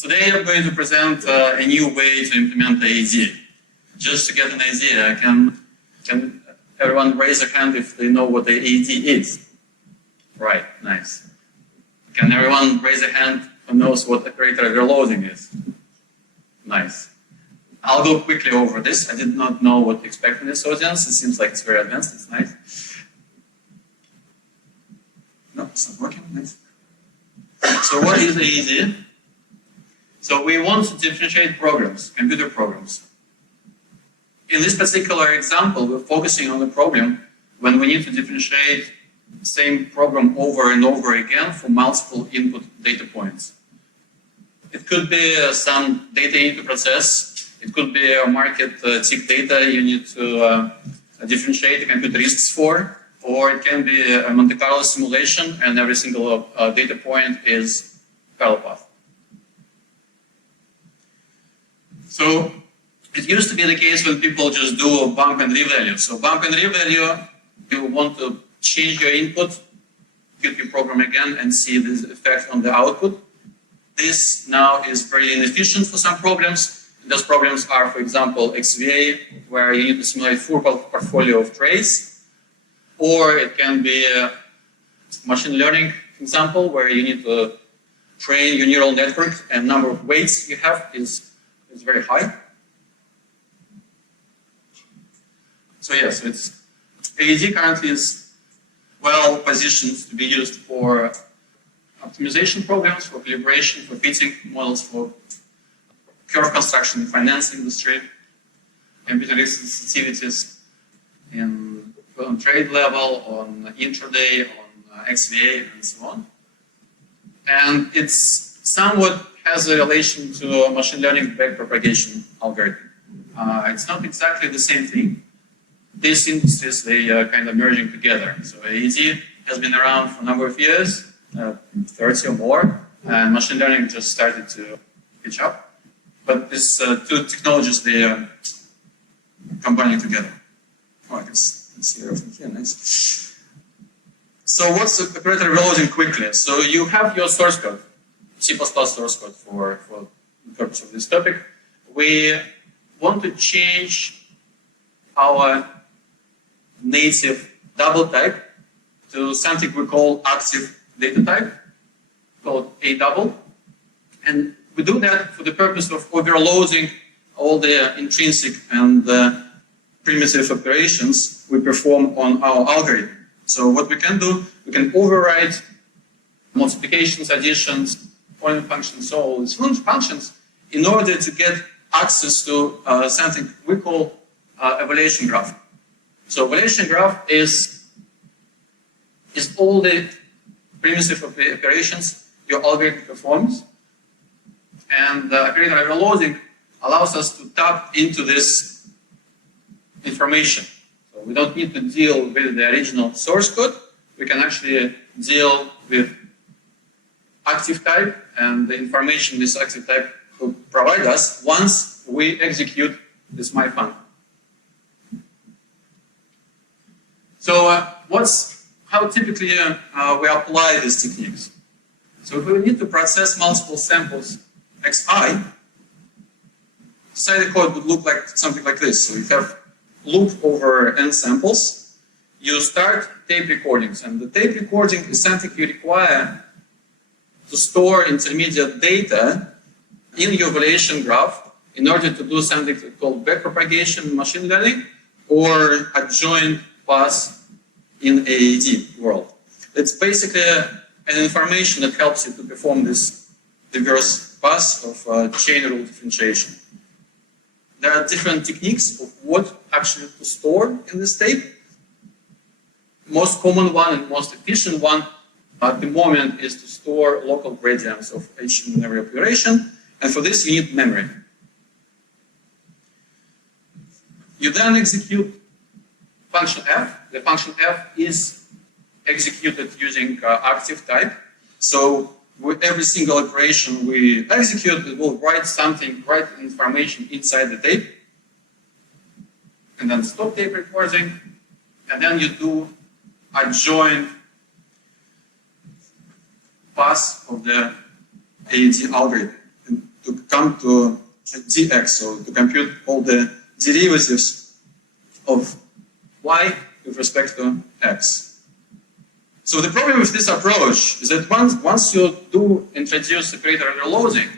Today I'm going to present a new way to implement AAD. Just to get an idea, can everyone raise a hand if they know what the AAD is? Right, nice. Can everyone raise a hand who knows what operator overloading is? Nice. I'll go quickly over this. I did not know what to expect in this audience. It seems like it's very advanced. It's nice. No, it's not working. Nice. So what is AAD? So we want to differentiate programs, computer programs. In this particular example, we're focusing on the problem when we need to differentiate the same program over and over again for multiple input data points. It could be some data you need to process. It could be a market tick data you need to differentiate the computer risks for, or it can be a Monte Carlo simulation and every single data point is parallel path. So it used to be the case when people just do a bump and revalue. So bump and revalue, you want to change your input, execute your program again, and see this effect on the output. This now is very inefficient for some programs. Those programs are, for example, XVA, where you need to simulate full portfolio of trays, or it can be a machine learning example where you need to train your neural network and number of weights you have is very high. So yes, AAD currently is well positioned to be used for optimization programs, for calibration, for fitting models, for curve construction in the finance industry, computer risk sensitivities on trade level, on intraday, on XVA, and so on. And it's somewhat has a relation to a machine learning backpropagation algorithm. It's not exactly the same thing. These industries, they are kind of merging together. So AAD has been around for a number of years, 30 or more, and machine learning just started to catch up. But these two technologies, they are combining together. Oh, I can see everything here, nice. So what's the operator reloading quickly? So you have your source code, C++ source code for the purpose of this topic. We want to change our native double type to something we call active data type, called A double. And we do that for the purpose of overloading all the intrinsic and primitive operations we perform on our algorithm. So what we can do, we can override multiplications, additions, point functions, so all these functions in order to get access to something we call evaluation graph. So evaluation graph is all the primitive operations your algorithm performs, and operator overloading allows us to tap into this information. So we don't need to deal with the original source code. We can actually deal with active type and the information this active type will provide us once we execute this myFun. So how typically we apply these techniques? So if we need to process multiple samples xi, the code would look like something like this. So you have loop over n samples. You start tape recordings, and the tape recording is something you require to store intermediate data in your evaluation graph in order to do something called backpropagation machine learning or adjoint pass in AAD world. It's basically an information that helps you to perform this diverse pass of chain rule differentiation. There are different techniques of what actually to store in this tape. Most common one and most efficient one at the moment is to store local gradients of each and every operation, and for this you need memory. You then execute function f. The function f is executed using active type. So with every single operation we execute, it will write information inside the tape, and then stop tape recording, and then you do adjoint pass of the AAD algorithm. And come to dx, so to compute all the derivatives of y with respect to x. So the problem with this approach is that once you do introduce operator overloading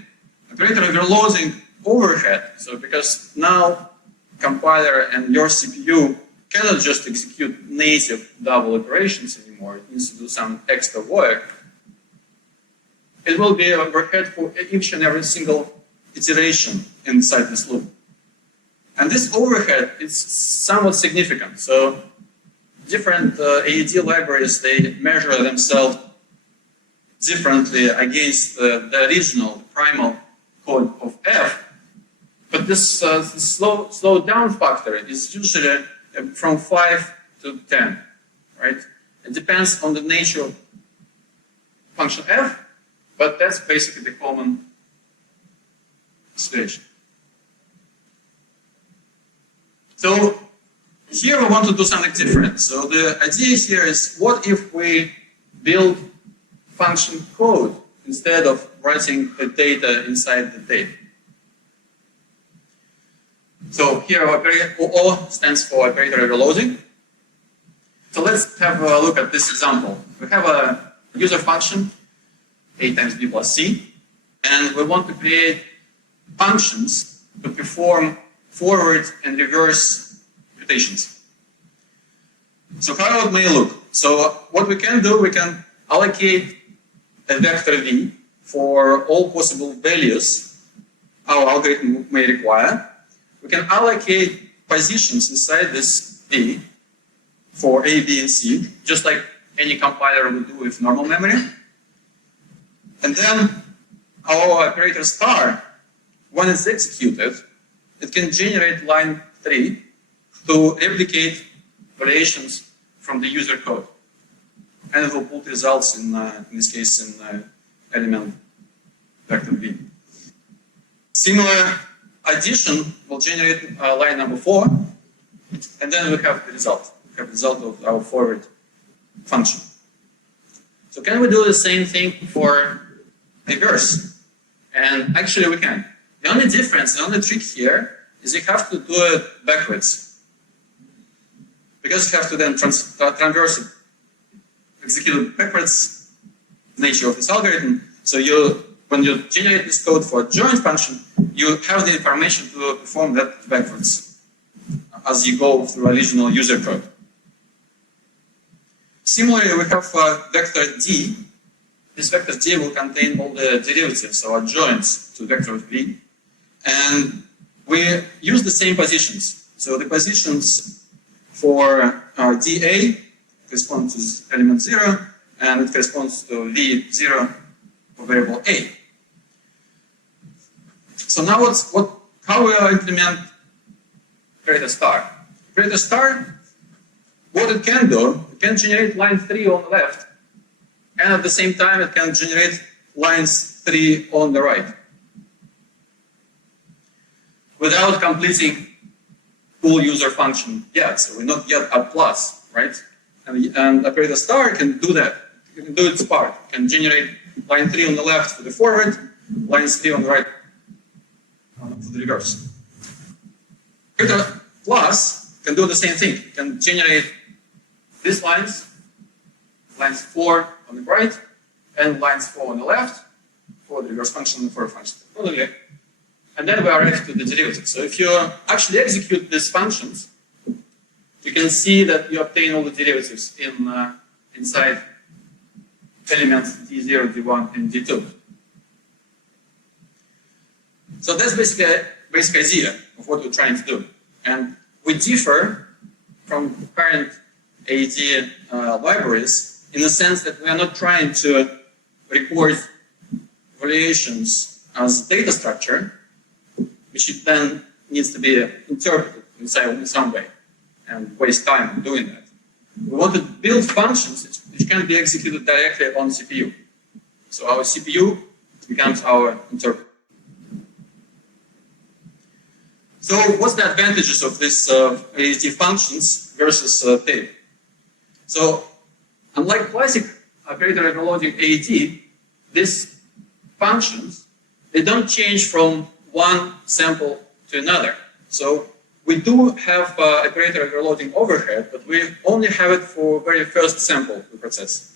overhead, so because now compiler and your CPU cannot just execute native double operations anymore, it needs to do some extra work. It will be overhead for each and every single iteration inside this loop. And this overhead is somewhat significant. So different AAD libraries, they measure themselves differently against the original primal code of F. But this slow down factor is usually from 5 to 10, right? It depends on the nature of function F, but that's basically the common situation. So here we want to do something different. So the idea here is, what if we build function code instead of writing the data inside the table? So here OO stands for operator overloading. So let's have a look at this example. We have a user function, a times b plus c, and we want to create functions to perform forward and reverse computations. So how it may look? So what we can do, we can allocate a vector v for all possible values our algorithm may require. We can allocate positions inside this v for A, B, and C, just like any compiler would do with normal memory. And then our operator star, when it's executed, it can generate line 3 to replicate variations from the user code. And it will put results in this case, in element vector v. Similar addition will generate line number 4, and then we have the result. We have the result of our forward function. So can we do the same thing for reverse? And actually we can. The only difference, the only trick here is you have to do it backwards. Because you have to then transverse it, execute it backwards, nature of this algorithm. So when you generate this code for a joint function, you have the information to perform that backwards as you go through original user code. Similarly, we have vector d. This vector d will contain all the derivatives, or adjoints to vector v. And we use the same positions. So the positions for dA correspond to element 0, and it corresponds to v0 for variable a. So now how we implement operator star? Operator star, what it can do, it can generate line 3 on the left, and at the same time it can generate lines 3 on the right, without completing full user function yet. So we're not yet at plus, right? And operator star can do that. It can do its part. It can generate line 3 on the left for the forward, lines 3 on the right for the reverse. Operator plus can do the same thing. It can generate these lines 4 on the right, and lines 4 on the left for the reverse function and forward function. And then we arrive to the derivative. So if you actually execute these functions, you can see that you obtain all the derivatives inside elements d0, d1, and d2. So that's basically basic idea of what we're trying to do. And we differ from current AAD libraries in the sense that we are not trying to record variations as data structure, which then needs to be interpreted in some way and waste time doing that. We want to build functions which can be executed directly on CPU. So our CPU becomes our interpreter. So what's the advantages of this AAD functions versus table? So unlike classic operator overloading AAD, these functions they don't change from one sample to another. So we do have operator overloading overhead, but we only have it for very first sample we process.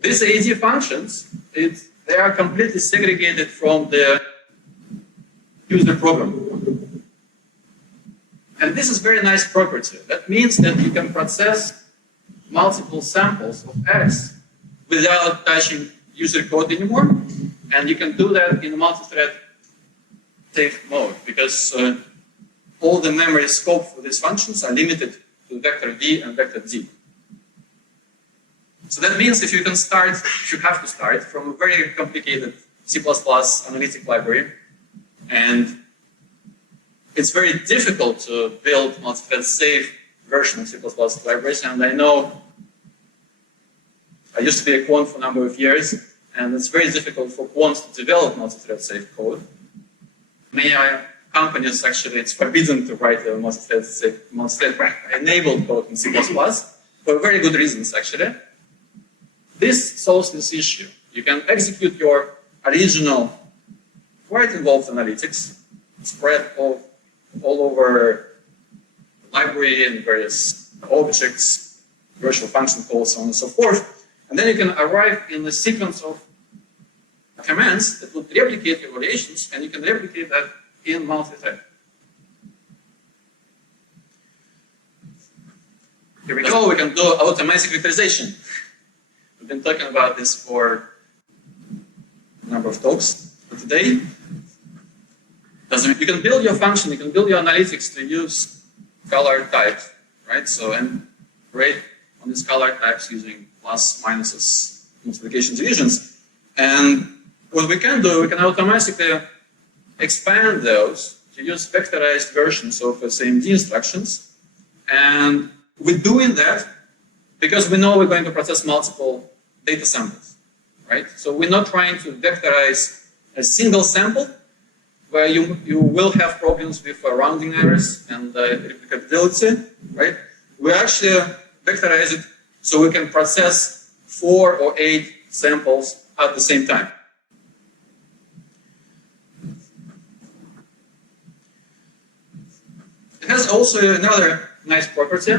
These AAD functions, they are completely segregated from the user program. And this is very nice property. That means that you can process multiple samples of X without touching user code anymore. And you can do that in a multi-thread safe mode because all the memory scope for these functions are limited to vector V and vector Z. So that means if you can start, if you have to start from a very complicated C++ analytic library, and it's very difficult to build multi-thread safe version of C++ libraries, and I know I used to be a quant for a number of years, and it's very difficult for quants to develop multi-thread safe code. Many companies actually, it's forbidden to write a multi-thread safe, multi-thread enabled code in C++ for very good reasons actually. This solves this issue. You can execute your original, quite involved analytics, spread all over the library and various objects, virtual function calls, so on and so forth. And then you can arrive in a sequence of commands that would replicate your evaluations, and you can replicate that in multi-thread. Here we go, we can do automatic vectorization. We've been talking about this for a number of talks for today. You can build your function, you can build your analytics to use color types, right? So, and rate on these color types using plus, minuses, multiplications, divisions. And what we can do, we can automatically expand those to use vectorized versions of the SAMD instructions. And we're doing that because we know we're going to process multiple data samples, right? So we're not trying to vectorize a single sample where you will have problems with rounding errors and replicability, right? We actually vectorize it so we can process 4 or 8 samples at the same time. It has also another nice property.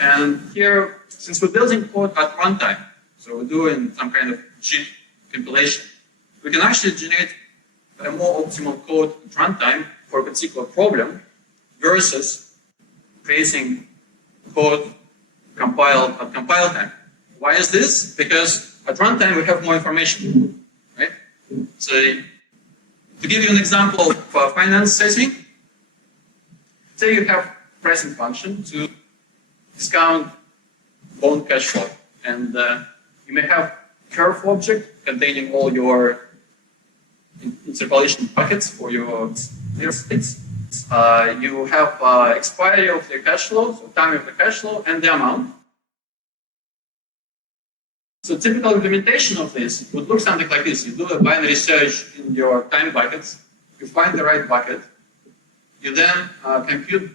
And here, since we're building code at runtime, so we're doing some kind of JIT compilation, we can actually generate a more optimal code at runtime for a particular problem versus creating code compiled at compile time. Why is this? Because at runtime we have more information, right? So to give you an example of a finance setting, say you have pricing function to discount bond cash flow, and you may have curve object containing all your interpolation buckets for your clear states. You have expiry of the cash flow, so time of the cash flow, and the amount. So typical implementation of this would look something like this. You do a binary search in your time buckets, you find the right bucket, you then compute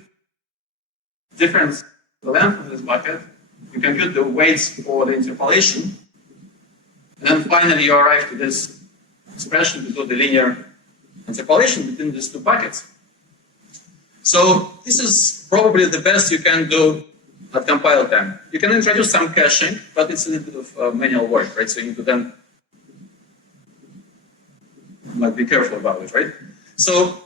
difference, the length of this bucket, you compute the weights for the interpolation, and then finally you arrive to this expression to do the linear interpolation between these two buckets. So this is probably the best you can do at compile time. You can introduce some caching, but it's a little bit of manual work, right? So you need to then be careful about it, right? So,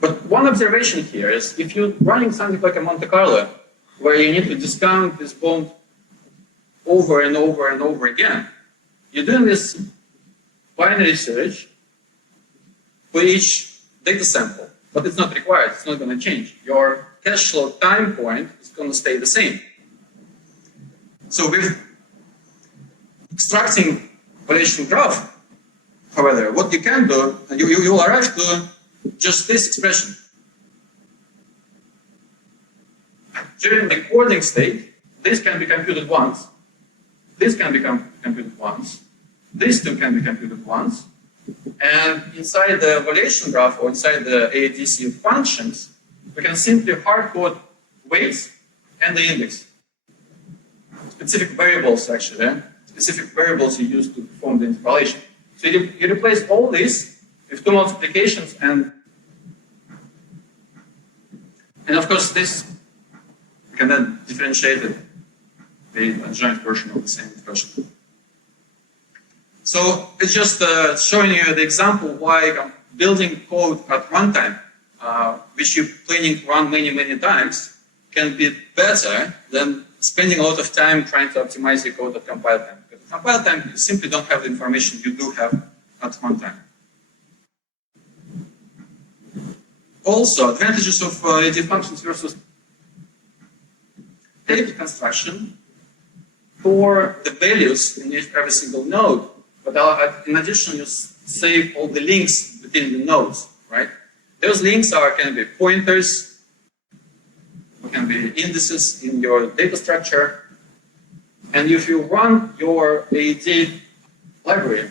but one observation here is if you're running something like a Monte Carlo, where you need to discount this bond over and over and over again, you're doing this binary search for each data sample, but it's not required, it's not going to change. Your cash flow time point is going to stay the same. So with extracting evaluation graph, however, what you can do, you will arrive to just this expression. During the recording state, this can be computed once, this can be computed once, these two can be computed once, and inside the evaluation graph or inside the AADC functions, we can simply hardcode weights and the index. specific variables actually, specific variables you use to perform the interpolation. So you replace all this with two multiplications, and of course this you can then differentiate it, the adjoint version of the same expression. So it's just showing you the example why building code at runtime, which you're planning to run many, many times, can be better than spending a lot of time trying to optimize your code at compile time. Because at compile time, you simply don't have the information you do have at runtime. Also, advantages of AAD functions versus table construction for the values in every single node. But in addition, you save all the links between the nodes, right? Those links can be pointers, or can be indices in your data structure. And if you run your AAD library,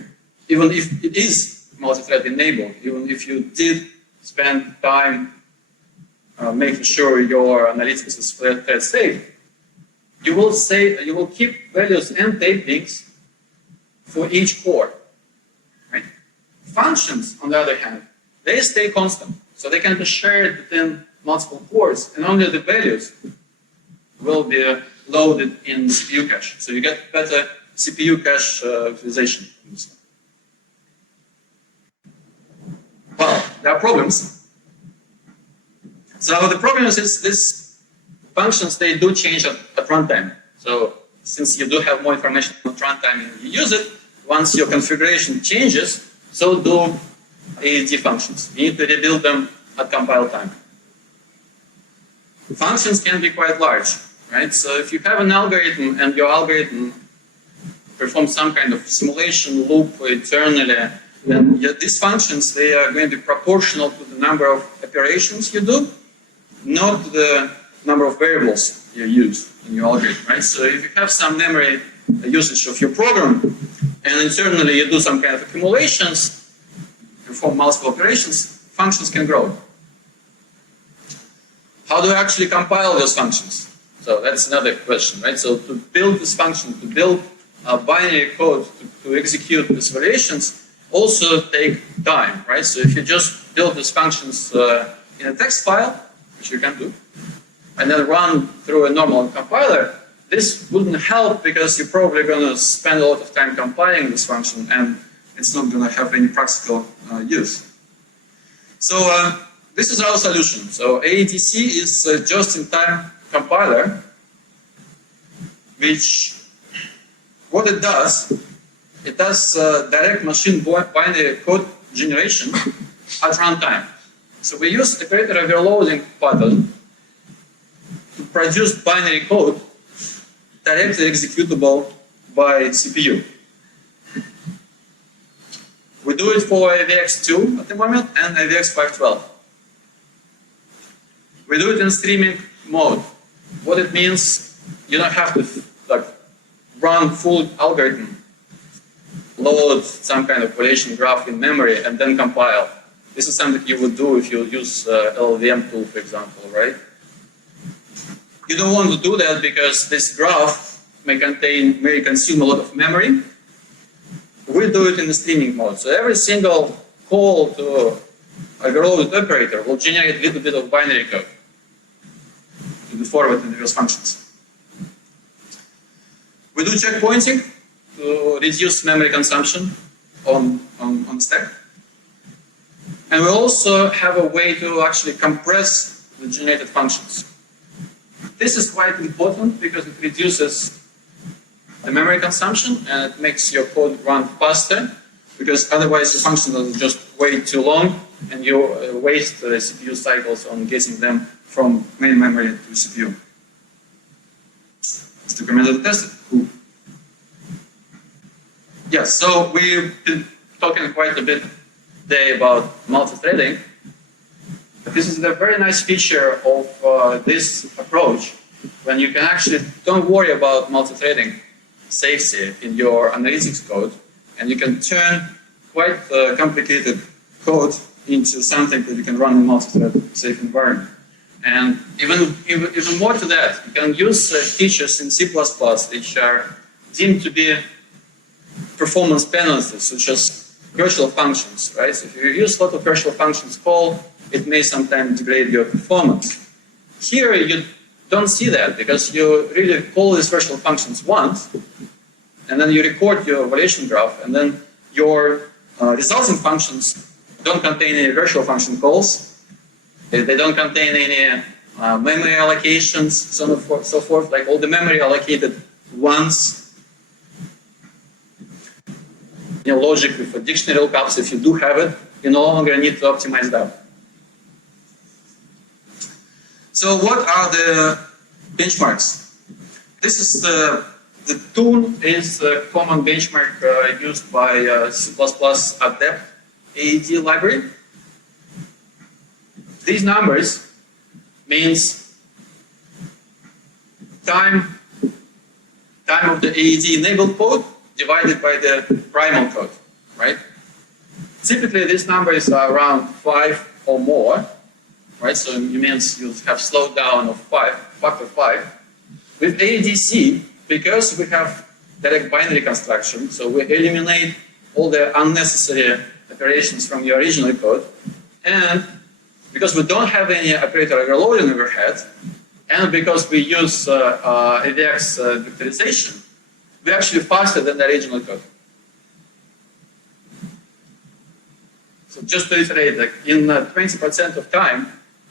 even if it is multi-thread enabled, even if you did spend time making sure your analytics is thread safe, you will keep values and tape links for each core, right? Functions, on the other hand, they stay constant, so they can be shared within multiple cores, and only the values will be loaded in CPU cache. So you get better CPU cache utilization. Well, there are problems. So the problem is these functions, they do change at runtime. So since you do have more information at runtime and you use it, once your configuration changes, so do AAD functions. You need to rebuild them at compile time. Functions can be quite large, right? So if you have an algorithm and your algorithm performs some kind of simulation loop eternally, then these functions, they are going to be proportional to the number of operations you do, not to the number of variables you use in your algorithm, right? So if you have some memory usage of your program, and internally you do some kind of accumulations, perform multiple operations, functions can grow. How do I actually compile those functions? So that's another question, right? So to build this function, to build a binary code to execute these variations also take time, right? So if you just build these functions in a text file, which you can do, and then run through a normal compiler, this wouldn't help because you're probably going to spend a lot of time compiling this function and it's not going to have any practical use. So this is our solution. So AADC is a just-in-time compiler, which what it does direct machine binary code generation at runtime. So we use operator overloading pattern to produce binary code directly executable by CPU. We do it for AVX2 at the moment and AVX 512. We do it in streaming mode. What it means, you don't have to run full algorithm, load some kind of relation graph in memory, and then compile. This is something you would do if you use LLVM tool, for example, right? You don't want to do that because this graph may consume a lot of memory. We do it in the streaming mode. So every single call to a overloaded operator will generate a little bit of binary code to the forward and reverse functions. We do checkpointing to reduce memory consumption on the stack. And we also have a way to actually compress the generated functions. This is quite important because it reduces the memory consumption and it makes your code run faster, because otherwise the function is just way too long and you waste the CPU cycles on getting them from main memory to CPU. Let's document and test it. Cool. Yes, so we've been talking quite a bit today about multi-threading. This is a very nice feature of this approach, when you can actually don't worry about multi-threading safety in your analytics code, and you can turn quite complicated code into something that you can run in multi-thread safe environment. And even more to that, you can use features in C++ which are deemed to be performance penalties, such as virtual functions, right? So if you use a lot of virtual functions call, it may sometimes degrade your performance. Here you don't see that because you really call these virtual functions once, and then you record your evaluation graph, and then your resulting functions don't contain any virtual function calls. They don't contain any memory allocations, so forth. Like all the memory allocated once. Logically for dictionary lookups, if you do have it, you no longer need to optimize that. So what are the benchmarks? This is the tool is a common benchmark used by C++ adept AAD library. These numbers means time of the AAD enabled code divided by the primal code, right? Typically, these numbers are around 5 or more, right? So it means you have slowed down of factor 5. With AADC, because we have direct binary construction, so we eliminate all the unnecessary operations from your original code, and because we don't have any operator overloading overhead, and because we use AVX vectorization, we're actually faster than the original code. So just to iterate, like in 20% of time,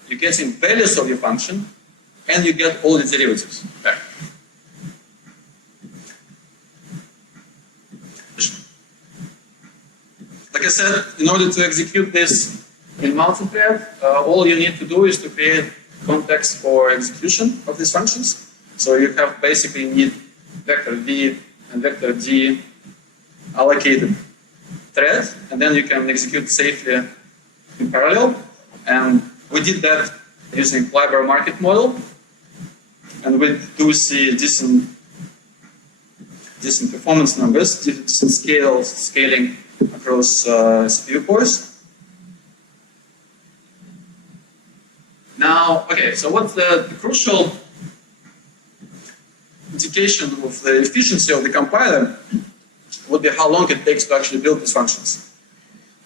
you're getting values of your function, and you get all the derivatives back. Like I said, in order to execute this in multi-thread, all you need to do is to create context for execution of these functions. So you have basically need vector v and vector d allocated thread, and then you can execute safely in parallel. And we did that using Kleiber market model, and we do see decent performance numbers, decent scaling across CPU cores. Now, okay, so what's the crucial indication of the efficiency of the compiler would be how long it takes to actually build these functions.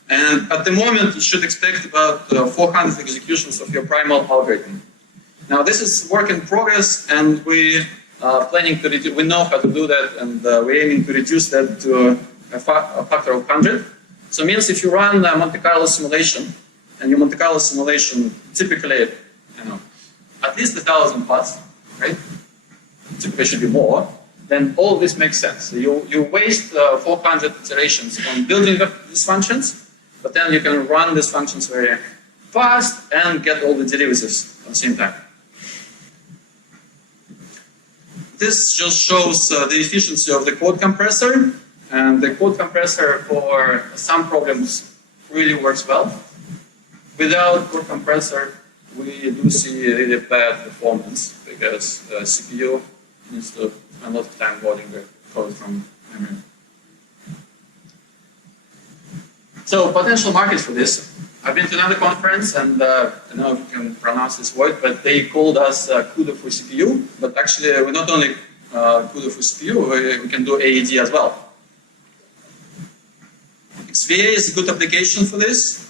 And at the moment, you should expect about 400 executions of your primal algorithm. Now, this is work in progress, and we are planning to reduce, we know how to do that, and we're aiming to reduce that to a factor of 100. So it means if you run a Monte Carlo simulation, and your Monte Carlo simulation typically, at least 1,000 plus, right? Typically should be more. Then all this makes sense. So you waste 400 iterations on building these functions, but then you can run these functions very fast and get all the derivatives at the same time. This just shows the efficiency of the code compressor, and the code compressor for some programs really works well. Without code compressor, we do see really bad performance because the CPU needs to spend a lot of time loading the code from memory. So potential markets for this. I've been to another conference, and I don't know if you can pronounce this word, but they called us CUDA for CPU. But actually, we're not only CUDA for CPU, we can do AAD as well. XVA is a good application for this.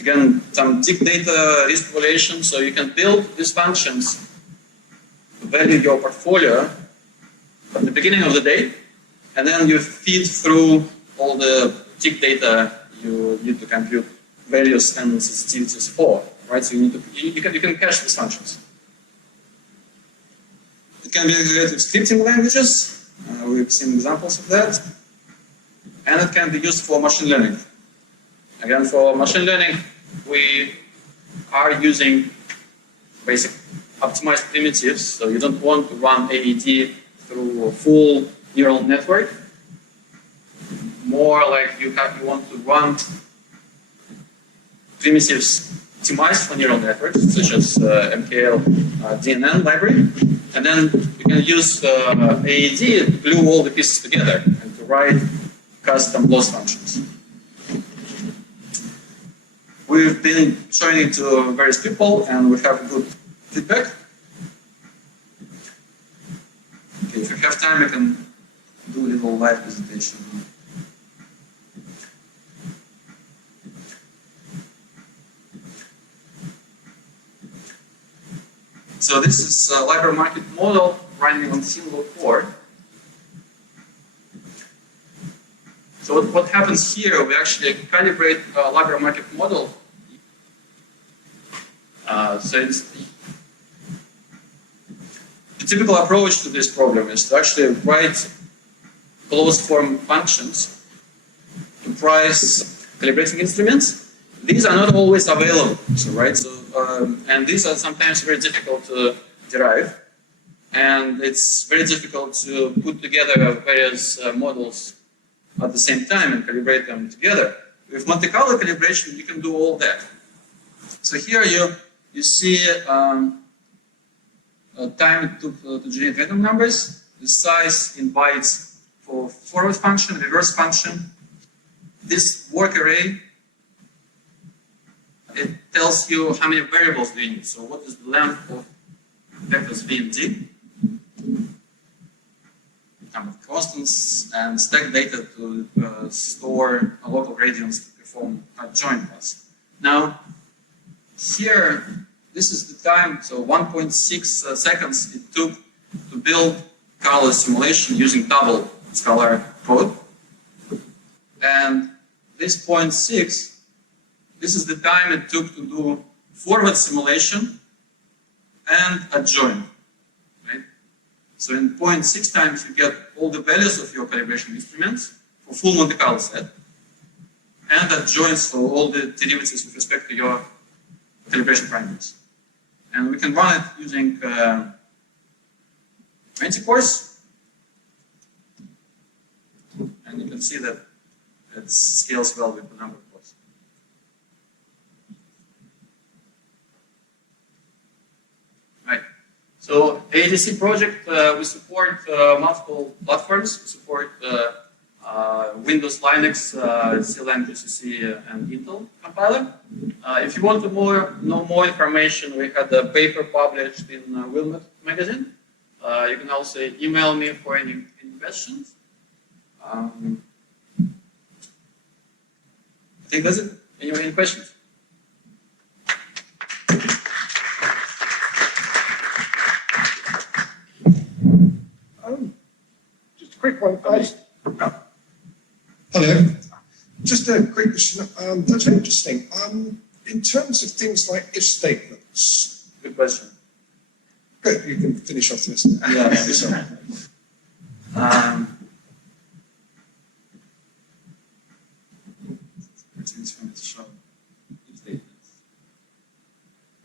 Again, some big data risk evaluation, so you can build these functions to value your portfolio at the beginning of the day, and then you feed through all the big data you need to compute values and sensitivities for, right? So you need to you can cache these functions. It can be integrated with scripting languages. We've seen examples of that, and it can be used for machine learning. Again, for machine learning, we are using basic optimized primitives, so you don't want to run AAD through a full neural network. More like you want to run primitives optimized for neural networks, such as MKL DNN library, and then you can use AAD to glue all the pieces together and to write custom loss functions. We've been showing it to various people, and we have good feedback. Okay, if you have time, I can do a little live presentation. So this is a library market model running on single core. So what happens here, we actually calibrate a library market model. So it's the typical approach to this problem is to actually write closed form functions to price calibrating instruments. These are not always available, and these are sometimes very difficult to derive, and it's very difficult to put together various models at the same time and calibrate them together. With Monte Carlo calibration, you can do all that. So here you see time it took to generate random numbers, the size in bytes for forward function, reverse function. This work array, it tells you how many variables do you need. So what is the length of vectors v and d, number of constants, and stack data to store local gradients to perform adjoint ones. Now, here, this is the time, so 1.6 seconds it took to build Carlo simulation using double scalar code. And this 0.6, this is the time it took to do forward simulation and adjoint, right? So in 0.6 times you get all the values of your calibration instruments for full Monte Carlo set, and adjoints for all the derivatives with respect to your calibration parameters. And we can run it using 20 cores, and you can see that it scales well with the number of cores. Right. So AADC project, we support multiple platforms. We support Windows, Linux, CLM, GCC, and Intel compiler. If you want to know more information, we had a paper published in Wilmot magazine. You can also email me for any questions. I think that's it. Any questions? Just a quick one, guys. Hello. Just a quick question. That's interesting. In terms of things like if statements. Good question. Good. You can finish off this. Yeah.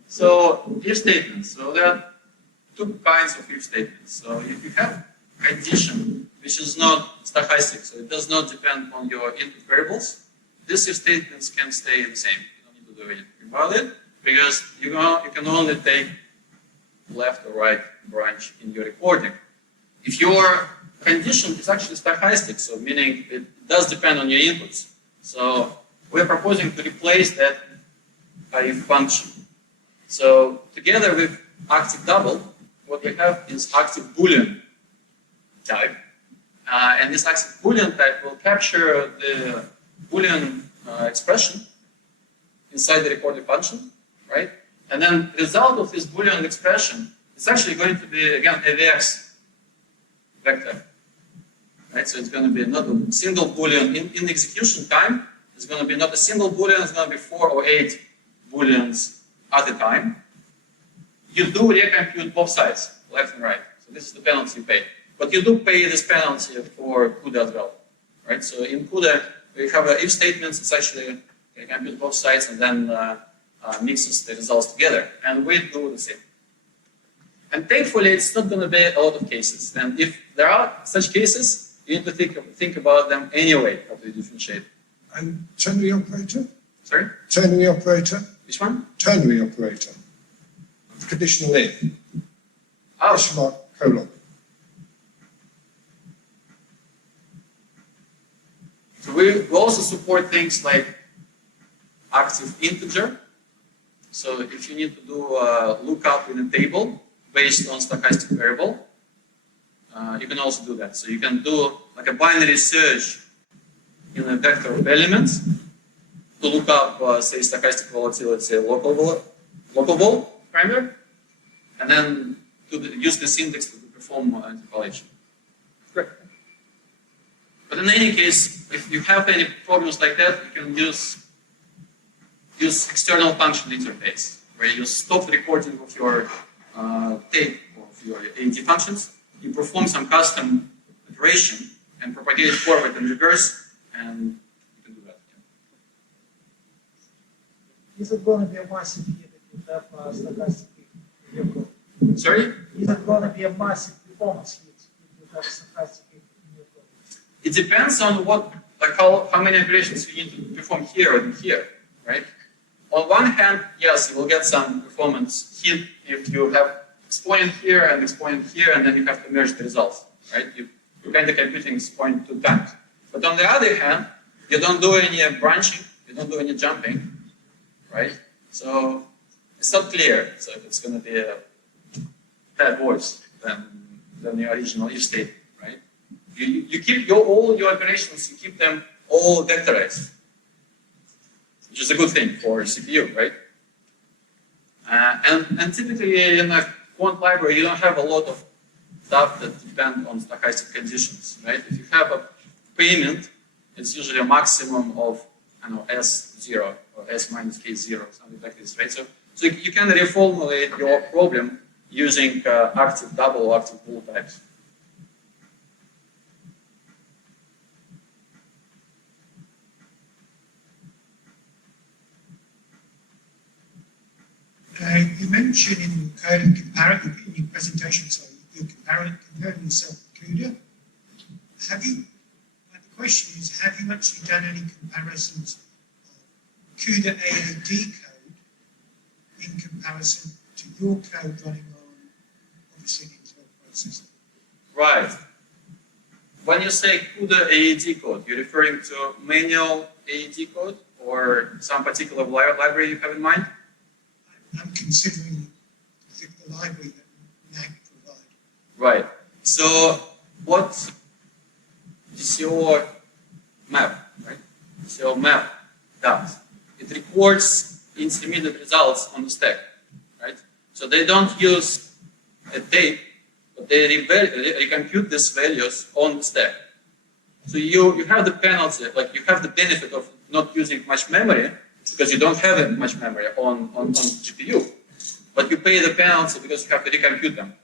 So if statements. So there are two kinds of if statements. So if you have condition which is not stochastic, so it does not depend on your input variables, these if statements can stay the same. You don't need to do anything about it because you can only take left or right branch in your recording. If your condition is actually stochastic, so meaning it does depend on your inputs, so we're proposing to replace that if function. So together with active double, what we have is active Boolean type. And this active Boolean type will capture the Boolean expression inside the recorded function, right? And then the result of this Boolean expression is actually going to be, again, AVX vector, right? So it's going to be not a single Boolean. In execution time, it's going to be not a single Boolean, it's going to be 4 or 8 Booleans at a time. You do recompute both sides, left and right. So this is the penalty you pay. But you do pay this penalty for CUDA as well, right? So in CUDA, we have if statements, it's actually recompute both sides and then mixes the results together. And we do the same. And thankfully, it's not going to be a lot of cases. And if there are such cases, you need to think about them anyway, how to differentiate. And ternary operator? Sorry? Ternary operator? Which one? Ternary operator. Conditional if. Oh. Question mark, colon. So we also support things like active integer. So if you need to do a lookup in a table based on stochastic variable, you can also do that. So you can do like a binary search in a vector of elements to look up, say, stochastic volatility, local parameter, and then use this index to perform interpolation. Great. But in any case, if you have any problems like that, you can use external function interface, where you stop the recording of your tape of your AAD functions, you perform some custom iteration and propagate forward and reverse, and you can do that. Yeah. Is it going to be a massive hit if you have stochastic in your code? Sorry? Is it going to be a massive performance hit if you have stochastic in your code? It depends on what, like how many operations you need to perform here or here, right? On one hand, yes, you will get some performance hit if you have exponent here, and then you have to merge the results, right? You're kind of computing exponent 2 times. But on the other hand, you don't do any branching, you don't do any jumping, right? So it's not clear. So it's going to be a bad worse than the original if state, right? You keep all your operations, you keep them all vectorized, which is a good thing for CPU, right? And typically in a quant library, you don't have a lot of stuff that depend on stochastic conditions, right? If you have a payment, it's usually a maximum of, I don't know, S0 or S minus K0, something like this, right? So you can reformulate your problem using active double or active bool types. You mentioned in coding comparative in your presentation, so you're comparing yourself to CUDA. The question is, have you actually done any comparisons of CUDA AAD code in comparison to your code running on, obviously, an Intel processor? Right. When you say CUDA AAD code, you're referring to manual AAD code or some particular library you have in mind? I'm considering the library that NAG provide. Right. So what DCO map, right? DCO map does, it records intermediate results on the stack, right? So they don't use a tape, but they recompute these values on the stack. So you have the penalty, like you have the benefit of not using much memory, because you don't have much memory on GPU, but you pay the penalty because you have to recompute them.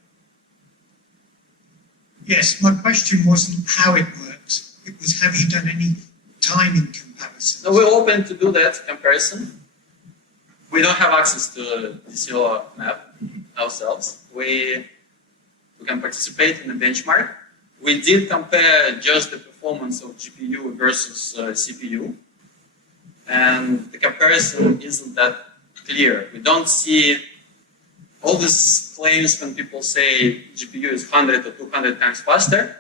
Yes, my question wasn't how it works. It was, have you done any timing comparisons? So we're open to do that comparison. We don't have access to DCO map ourselves. We can participate in the benchmark. We did compare just the performance of GPU versus CPU. And the comparison isn't that clear. We don't see all these claims when people say GPU is 100 or 200 times faster.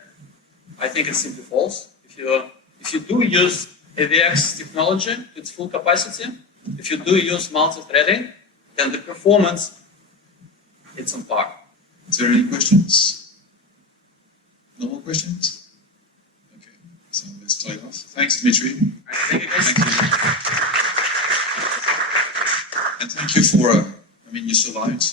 I think it's simply false. If you do use AVX technology to its full capacity, if you do use multi-threading, then the performance, it's on par. Is there any questions? No more questions? Okay, so let's tie it off. Thanks, Dmitri. Thank you, guys. Thank you. And thank you for, you survived.